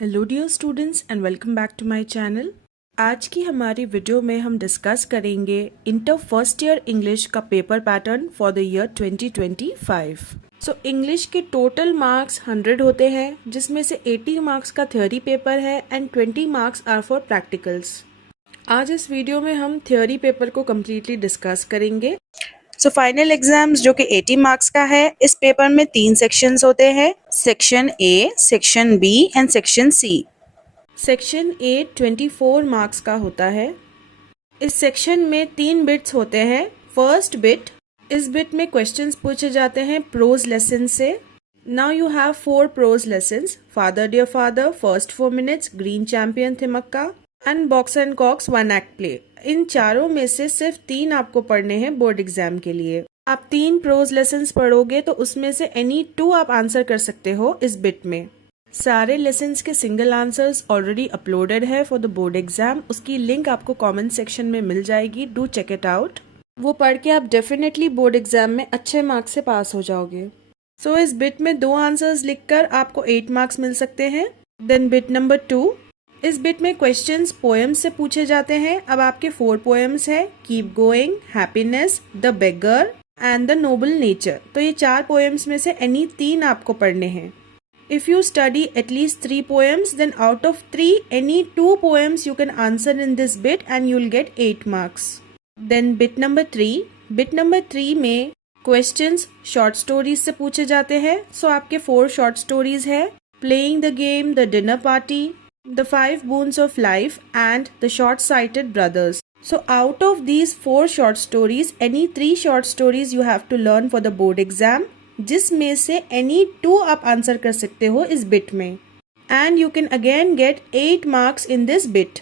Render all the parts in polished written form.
Hello dear students and welcome back to my channel. आज की हमारी वीडियो में हम डिस्कस करेंगे इंटर फर्स्ट ईयर इंग्लिश का paper pattern for the year 2025। So English के टोटल मार्क्स 100 होते हैं, जिसमें से 80 मार्क्स का थ्योरी पेपर है and 20 marks are for practicals. आज इस वीडियो में हम थ्योरी पेपर को कम्प्लीटली डिस्कस करेंगे। सो फाइनल एग्जाम्स जो कि 80 मार्क्स का है, इस पेपर में 3 सेक्शंस होते हैं, section A, section B and section C. Section A 24 marks का होता है। इस सेक्शन में 3 बिट्स होते हैं। फर्स्ट बिट, इस बिट में क्वेश्चंस पूछे जाते हैं प्रोज लेसन से। Now you have 4 prose lessons, father dear father, first 4 minutes, green champion Thimmakka and box and cox 1 act play. इन चारों में से सिर्फ 3 आपको पढ़ने हैं बोर्ड एग्जाम के लिए। आप 3 प्रोज लेसन्स पढ़ोगे तो उसमें से एनी 2 आप आंसर कर सकते हो इस बिट में। सारे लेसन्स के सिंगल आंसर्स ऑलरेडी अपलोडेड है फॉर द बोर्ड एग्जाम। उसकी लिंक आपको कमेंट सेक्शन में मिल जाएगी, डू चेक इट आउट। वो पढ़ के आप डेफिनेटली बोर्ड एग्जाम में अच्छे मार्क्स से पास हो जाओगे। सो इस बिट में 2 आंसर्स लिखकर आपको 8 मार्क्स मिल सकते हैं। देन बिट नंबर 2, इस बिट में क्वेश्चंस पोएम्स से पूछे जाते हैं। अब आपके 4 पोएम्स है, keep going, happiness, the beggar and the Nobel nature. तो ये 4 पोएम्स में से एनी 3 आपको पढ़ने हैं। If you study at least 3 poems, then out of 3, any 2 poems you can answer in this bit and you'll get 8 marks. Then bit number 3. Bit number 3 में questions short stories से पूछे जाते हैं। So आपके 4 short stories है, playing the game, the dinner party, the 5 boons of life and the short-sighted brothers. So out of these 4 short stories, any 3 short stories you have to learn for the board exam, जिसमें से any 2 आप answer कर सकते हो इस bit में, and you can again get 8 marks in this bit.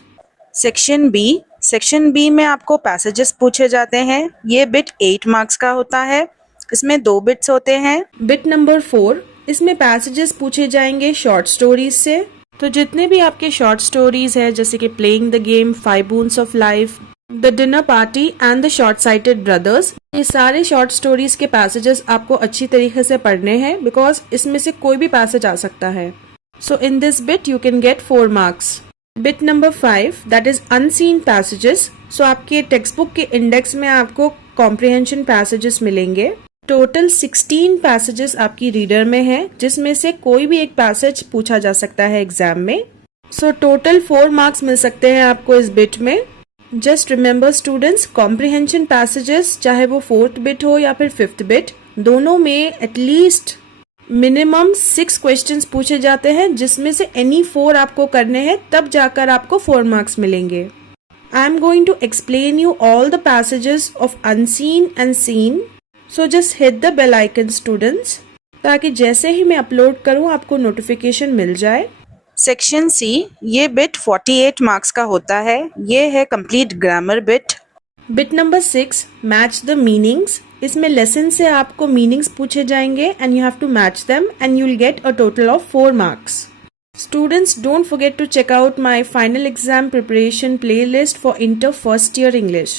Section B में आपको पैसेजेस पूछे जाते हैं। ये बिट 8 मार्क्स का होता है। इसमें 2 बिट्स होते हैं। बिट नंबर 4, इसमें पैसेजेस पूछे जाएंगे शॉर्ट स्टोरीज से। तो जितने भी आपके शॉर्ट स्टोरीज है, जैसे कि playing the game, 5 Boons of life, the dinner party and the short sighted brothers, ये सारे शॉर्ट स्टोरीज के पैसेजेस आपको अच्छी तरीके से पढ़ने हैं, बिकॉज इसमें से कोई भी पैसेज आ सकता है। So in this bit you can get 4 marks. Bit number 5, that is unseen passages. So आपके टेक्स्ट बुक के इंडेक्स में आपको कॉम्प्रिहेंशन पैसेजेस मिलेंगे। टोटल 16 पैसेजेस आपकी रीडर में है, जिसमें से कोई भी एक पैसेज पूछा जा सकता है एग्जाम में। सो टोटल 4 मार्क्स मिल सकते हैं आपको इस बिट में। Just remember students, comprehension passages चाहे वो 4th बिट हो या फिर 5th बिट, दोनों में एटलीस्ट मिनिमम 6 क्वेश्चंस पूछे जाते हैं, जिसमें से एनी 4 आपको करने हैं, तब जाकर आपको 4 मार्क्स मिलेंगे। I am going to explain you all the passages of unseen and seen. So just hit the bell icon students, ताकि जैसे ही मैं अपलोड करूं आपको नोटिफिकेशन मिल जाए। सेक्शन सी, ये बिट 48 मार्क्स का होता है। ये है complete grammar bit. Bit number 6, match the meanings. इसमें लेसन से आपको मीनिंग्स पूछे जाएंगे and you have to match them and you will get a total of 4 marks. Students, don't forget to check out my final exam preparation playlist for inter first year English.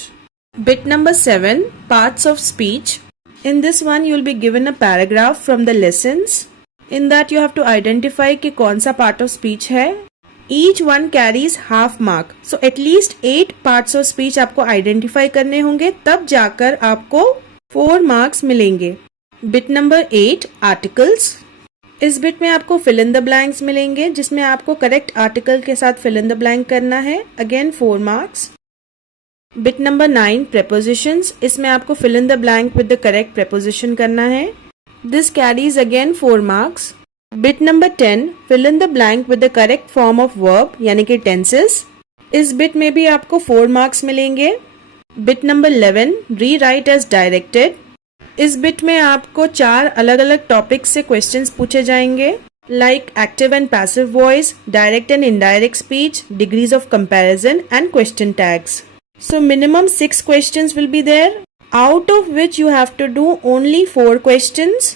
Bit number 7, parts of speech. In this one you will be given a paragraph from the lessons. In that you have to identify कि कौन सा part of speech है। Each one carries half mark. So at least 8 parts of speech आपको identify करने होंगे, तब जाकर आपको 4 marks मिलेंगे। Bit number 8, articles. इस bit में आपको fill in the blanks मिलेंगे, जिसमें आपको correct article के साथ fill in the blank करना है। Again 4 marks. Bit number 9, prepositions. इसमें आपको fill in the blank with the correct preposition करना है। This carries again 4 marks. Bit number 10, fill in the blank with the correct form of verb, यानी कि tenses. इस bit में भी आपको 4 marks मिलेंगे। Bit number 11, rewrite as directed. इस बिट में आपको 4 अलग अलग टॉपिक्स से क्वेश्चंस पूछे जाएंगे, like active and passive voice, direct and indirect speech, degrees of comparison and question tags. So minimum 6 questions will be there, out of which you have to do only 4 questions,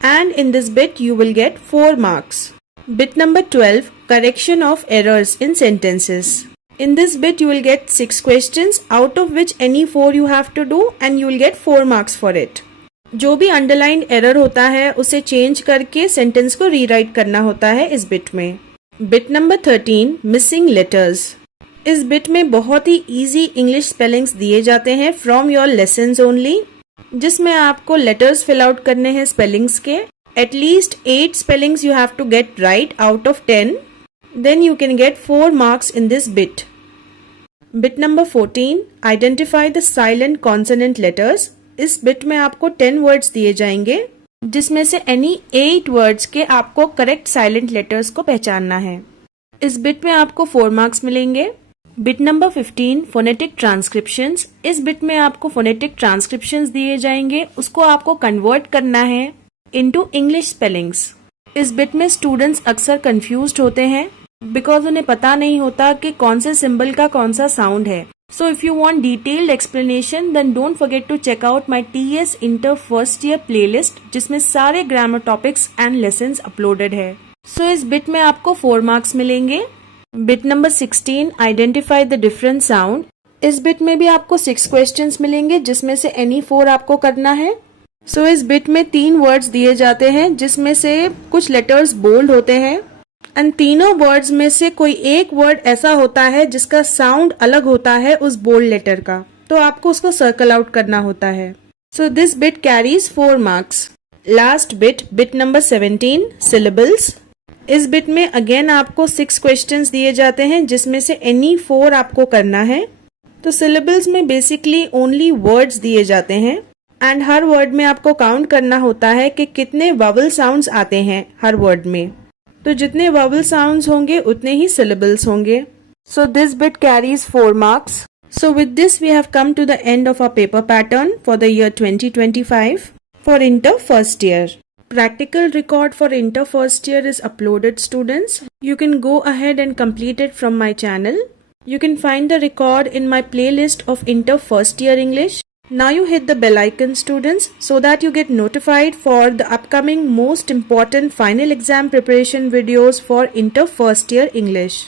and in this bit you will get 4 marks. Bit number 12, correction of errors in sentences. In this bit you will get 6 questions, out of which any 4 you have to do and you will get 4 marks for it. जो भी underlined error होता है उसे change करके sentence को rewrite करना होता है इस bit में। Bit number 13 missing letters. इस बिट में बहुत ही इजी इंग्लिश स्पेलिंग्स दिए जाते हैं फ्रॉम योर लेसन्स ओनली, जिसमें आपको लेटर्स फिल आउट करने हैं स्पेलिंग्स के। At least 8 spellings you have to get right out of 10. Then you can get 4 marks in this bit. Bit number 14, identify the silent consonant letters. इस bit में आपको 10 words दिए जाएंगे, जिसमें से any 8 words के आपको correct silent letters को पहचानना है। इस bit में आपको 4 marks मिलेंगे। Bit number 15, phonetic transcriptions. इस bit में आपको phonetic transcriptions दिए जाएंगे, उसको आपको convert करना है into English spellings. इस bit में students अक्सर confused होते हैं because उन्हें पता नहीं होता कि कौन से symbol का कौन सा sound है। So if you want detailed explanation, then don't forget to check out my TS Inter First Year playlist, जिसमें सारे grammar topics and lessons uploaded है। So इस bit में आपको 4 marks मिलेंगे। Bit number 16, identify the different sound. इस bit में भी आपको 6 questions मिलेंगे, जिसमें से any 4 आपको करना है। So इस bit में 3 words दिए जाते हैं, जिसमें से कुछ letters bold होते हैं एंड तीनों वर्ड्स में से कोई एक वर्ड ऐसा होता है जिसका साउंड अलग होता है उस बोल्ड लेटर का, तो आपको उसको सर्कल आउट करना होता है। So this bit carries 4 marks. Last bit number 17, syllables. इस बिट में अगेन आपको 6 क्वेश्चंस दिए जाते हैं, जिसमें से एनी 4 आपको करना है। तो सिलेबल्स में बेसिकली ओनली वर्ड्स दिए जाते हैं एंड हर वर्ड में आपको काउंट करना होता है कि कितने वावल साउंड्स आते हैं हर वर्ड में। तो जितने वावल साउंड्स होंगे उतने ही सिलेबल्स होंगे। So this bit carries 4 marks. So with this we have come to the end of our paper pattern for the year 2025 for Inter First Year. Practical record for Inter First Year is uploaded, students. You can go ahead and complete it from my channel. You can find the record in my playlist of Inter First Year English. Now you hit the bell icon, students, so that you get notified for the upcoming most important final exam preparation videos for Inter First Year English.